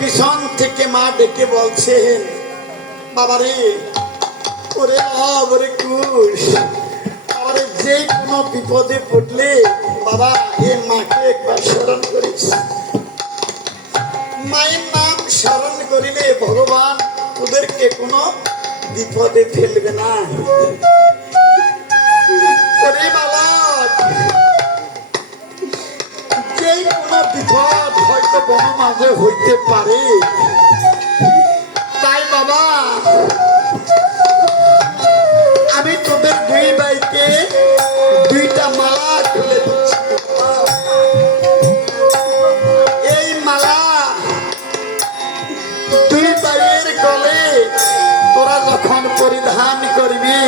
পিছন থেকে মা ডেকে বলছেন, বাবারে ওরে ওরে কুশ, বাবারে যে কোনো বিপদে পড়লে বাবা এ মাকে একবার স্মরণ করিস। মায়ের নাম স্মরণ করিলে ভগবান ওদেরকে কোনো বিপদে ফেলবে না। ওরে বালক, যে কোনো বিপদ হয়তো বন মাঝে হইতে পারে, তাই বাবা আমি তোদের দুই ভাইকে দুইটা মালা খুলে দিচ্ছি। এই মালা দুই ভাইয়ের গলে তোরা যখন পরিধান করবি,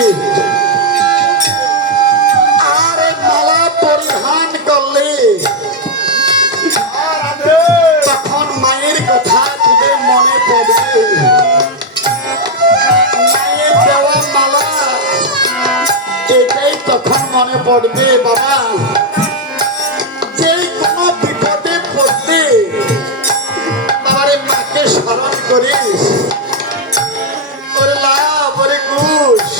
আর এই মালা পরিধান করলে তখন মায়ের কথা তোদের মনে পড়বে। মায়ের দেওয়া মালা এটাই তখন মনে পড়বে। বাবা যে কোনো বিপদে পড়লে বাবারে মাকে স্মরণ করিস। ওরে লাভ ওরে কুশ,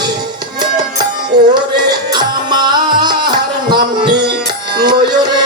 ওরে আমার নামটি লয়রে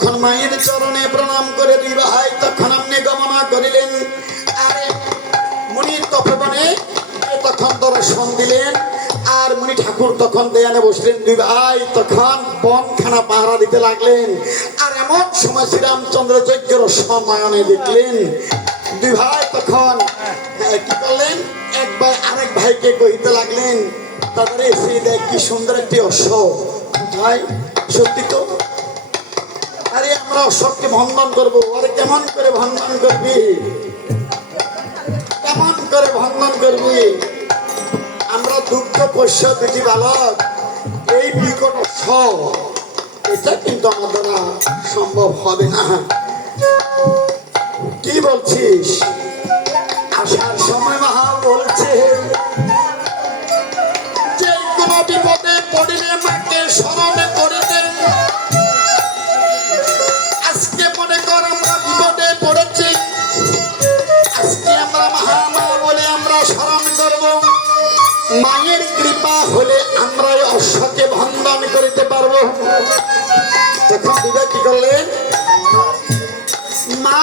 তখন মায়ের চরণে প্রণাম করে দুই ভাই তখন আপনি গমনা করিলেন। আরে মুনি তপবনে তখন দর্শন দিলেন, আর মুনি ঠাকুর তখন দেয়ানে বসলেন। দুই ভাই তখন বনখানা পাহারা দিতে লাগলেন। আর এমন সময় শ্রীরামচন্দ্র যজ্ঞের সময়নে দেখলেন। দুই ভাই তখন কি করলেন, এক ভাই আরেক ভাইকে কহিতে লাগলেন, তারপরে এসে দেখ কি সুন্দর একটি অশ্ব। ভাই সত্যি তো, আরে আমরা অশ্বকে ভন্দন করবো। আরে কেমন করে ভন্দন করবি, কেমন করে ভন্দন করবি? আমরা দুগ্ধ পোষ্য দুটি বালক, এই বিকট অশ্ব, এটা কিন্তু আমাদের সম্ভব হবে না। কি বলছিস? আসার সময় মহা বলছে, যে কোনো বিপদে পড়িলে মাকে স্মরণে করিতে। আজকে মনে কর আমরা বিপদে পড়েছি, আজকে আমরা মহামা বলে আমরা স্মরণ করব। মায়ের কৃপা হলে আমরা এই অশ্বকে ভন্দন করিতে পারবো। তখন দিদা কি করলেন, মা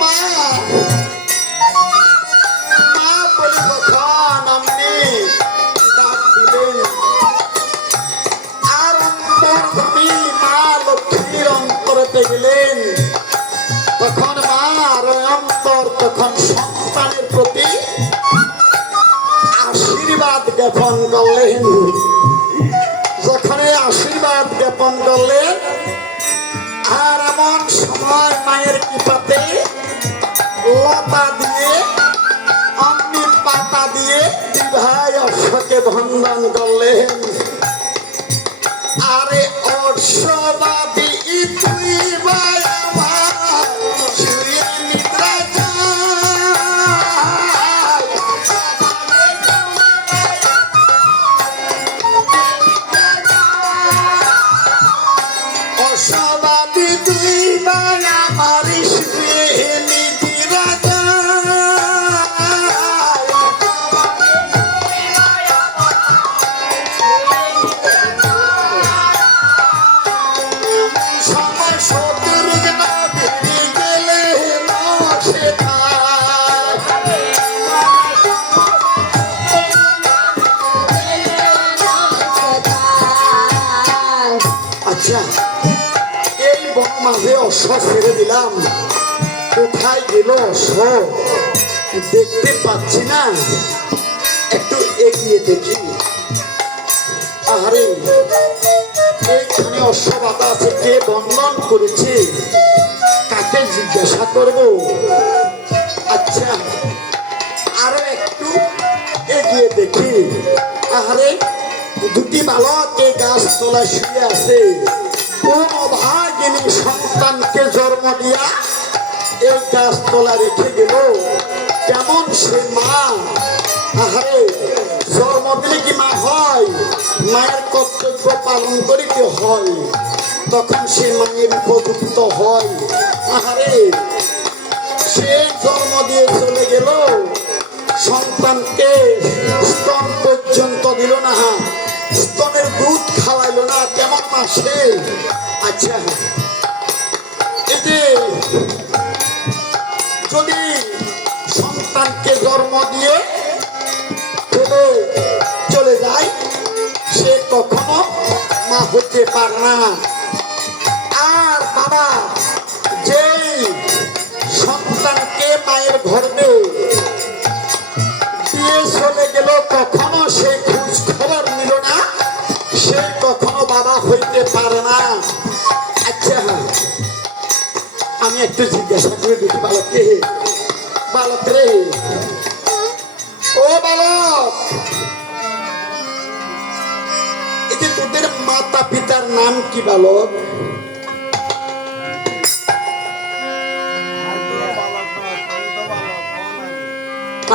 মা মা বলে তখন আপনি ডাক দিলেন। আর অন্তর্যামী মা লক্ষ্মীর অন্তরতে গেলেন। তখন মার অন্তর তখন সন্তানের প্রতি আশীর্বাদ জ্ঞাপন করলেন। যখন আশীর্বাদ জ্ঞাপন করলেন, আর এমন সময় মায়ের কৃপাতে লতা দিয়ে অমনি পাতা দিয়ে দুই ভাই অশ্বকে ভন্দন করলেন। আরে অশ্ববাদী তুই ভাই আমার শুয়ে নিদ্রা যায়। অশ্ববাদী তুই ভাই আমার শুয়ে নিদ্রা মাঝে অশ্ব ছেড়ে দিলাম, কোথায় গেল অশ্ব দেখতে পাচ্ছি না, একটু এগিয়ে দেখি। আরে এইখানে অশ্ব বাতা আছে, কে বন্ধন করেছে, কাকে জিজ্ঞাসা করব। আচ্ছা আরো একটু এগিয়ে দেখি। আরে দুটি বালক এই গাছ তলায় শুয়ে আছে। কোন অভাগিনী সন্তানকে জন্ম দিয়া এই গাছ তলা রেখে গেল, কেমন সে মা। আহারে জন্ম দিলে কি মা হয়? মায়ের কর্তব্য পালন করিতে হয়, তখন সে মায়ের উপযুক্ত হয়। আহারে সে জন্ম দিয়ে চলে গেল, সন্তানকে স্তন পর্যন্ত দিল না, স্তনের দুধ খাওয়াইলো না, কেমন মাসে। আচ্ছা এতে যদি সন্তানকে জন্ম দিয়ে চলে যায়, সে কখনো মা হতে পারে না। আর বাবা যেই সন্তানকে মায়ের গর্ভে দিয়ে চলে গেল, কখনো সে খোঁজ খবর নিল না, সে কখনো বাবা হইতে পারে না। আচ্ছা আমি একটু জিজ্ঞাসা করে দেখি বালককে, বালক রে, ও বালক, এই যে তোদের মাতা পিতার নাম কি বালক?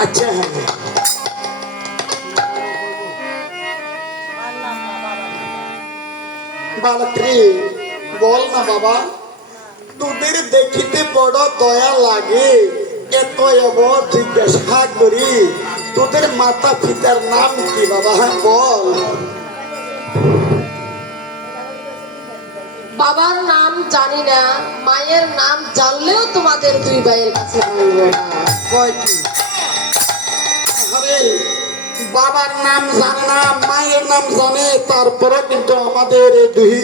আচ্ছা বালক রে, বল না বাবা, তোদের দেখিতে বড় দয়া লাগে, এত এবার জিজ্ঞাসা করি তোদের মাতা পিতার নাম কি বাবা, বল। বাবার নাম জানি না, মায়ের নাম জানলেও তোমাদের দুই ভাইয়ের কাছে বলবো না। কয় কি? আরে বাবার নাম জানে না, মায়ের নাম জানে, তারপরে কিন্তু আমাদের এই দুই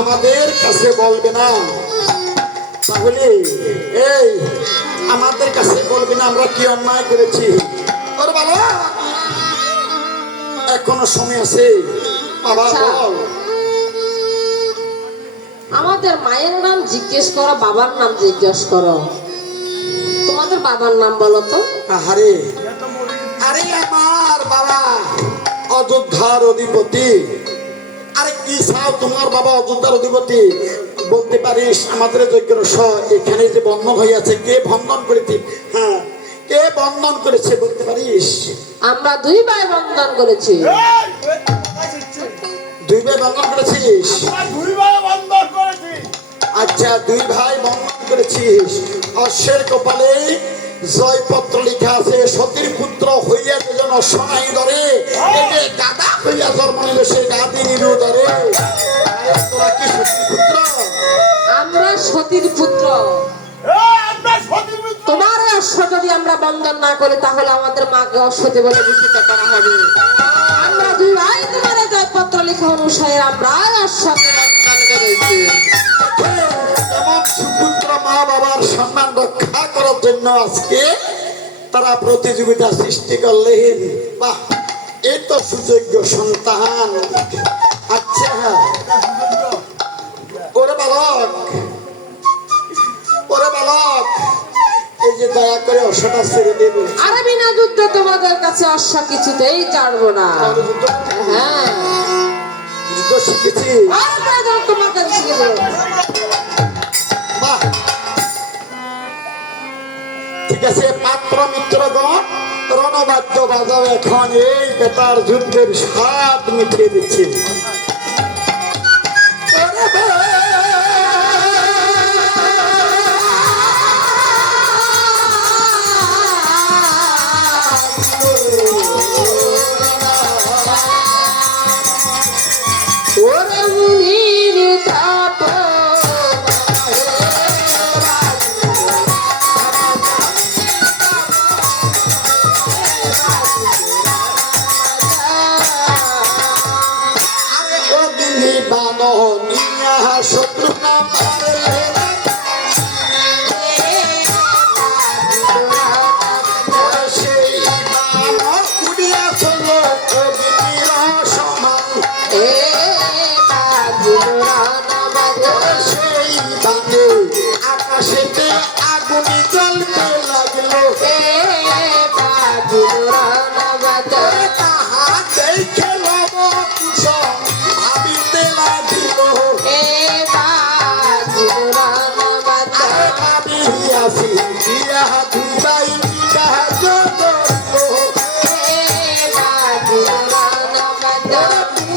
আমাদের কাছে বলবে না। তাহলে এই আমাদের কাছে বলবে না আমরা কি অন্যায় করেছি? ওর বাবা এখনো সময় আছে, বাবা আচ্ছা। বল। আমাদের মায়ের নাম জিজ্ঞেস করো, বাবার নাম জিজ্ঞেস করো। তোমাদের বাবার নাম বলো তো। আরে আরে আমার বাবা অযোধ্যার অধিপতি। আরে কি চাও? তোমার বাবা অযোধ্যার অধিপতি, বলতে পারিস আমাদের যজ্ঞের এখানে যে বন্ধন হইয়াছে, কে বন্ধন করেছে? হ্যাঁ, কে বন্ধন করেছে বলতে পারিস? আমরা দুই ভাই বন্ধন করেছি। দুই ভাই বন্ধন করেছিস? আচ্ছা, দুই ভাই বন্ধন করেছিস। অশ্বের কপালে জয়পত্র লেখা আছে, সতীর পুত্র হইয়া যেন সোনাই ধরে, একে গাদা হইয়া জন্ম নিল সে গাদি নিরু ধরে। তোরা কি সতীর পুত্র? আমরা সতীর পুত্র। তোমার এই অশ্ব যদি আমরা বন্ধন না করি তাহলে আমাদের মাকে অশ্বতী বলে ভূষিত করা হবে। আমরা দুই ভাই তোমার এই জয়পত্র লেখা অনুসারে আমরা অশ্বকে বন্ধন করেছি। এমন সুপুত্র মা বাবার সম্মান রক্ষা করার জন্য আজকে তারা প্রতিযোগিতা সৃষ্টি করলেন। বাহ, এই তো সুযোগ্য সন্তান। আচ্ছা ওরে বালক, ওরে বালক, এই যে দয়া করে অশ্বটা ছেড়ে দেব। আরে বিনা যুদ্ধে তোমাদের কাছে অশ্ব কিছুতেই ছাড়বো না। হ্যাঁ, যুদ্ধ শিখেছি। আর প্রয়োজন তোমাকে শিখে দেবো। বাহ, ঠিক আছে। পাত্র মিত্রগণ রণবাদ্য বাজাও, এখন এই বেতার যুদ্ধের স্বাদ মিটিয়ে দিচ্ছে। ওরে মুনির তাপ শত্রু নাম সেই বানর উড়িয়া চল সমান, সেই বানে আকাশেতে আগুনি জ্বলতে লাগলো। তাহা দেখে লব কুসুম ভাবিতে লাগিল, ভাবিয়াছি ইহা দুবাই বিবাহ জগলো।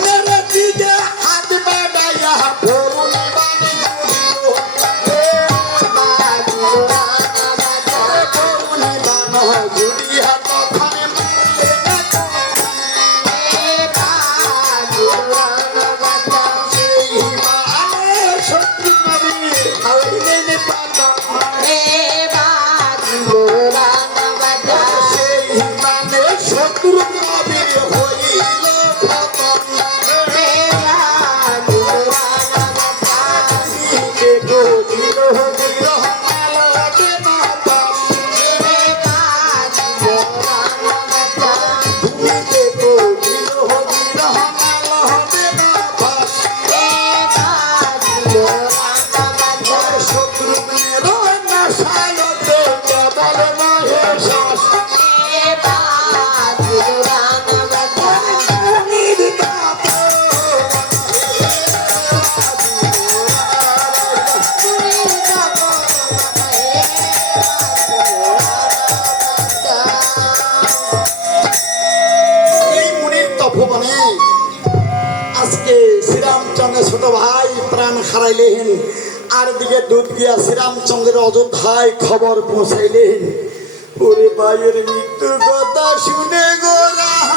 মেরে দিকে হাত বাড়াইয়া ভরুনি বাণী করিল, ভরুনি বাণ জুড়িয়া তখন মারলে না সেই বাণে শত্রু নবী হইলেন পাতন, সেই বাণে শত্রু নবী হইল পতন। দিকে গদিল বিরহ মালতে বাতাস, ভূমিতে গদিল বিরহ মালতে বাতাস। শত্রুঘ্নের নাশায়তে কেবল মহেশ, মুনির তাপ এই মুনির তপবনে আজকে শ্রীরামচন্দ্রের ছোট ভাই প্রাণ হারাইলেন, আর দিকে দুধ গিয়া শ্রীরামচন্দ্রের অযোধ্যায় খবর পৌঁছাইলেন। ওরে ভাইয়ের মৃত্যু কথা শুনে গোরা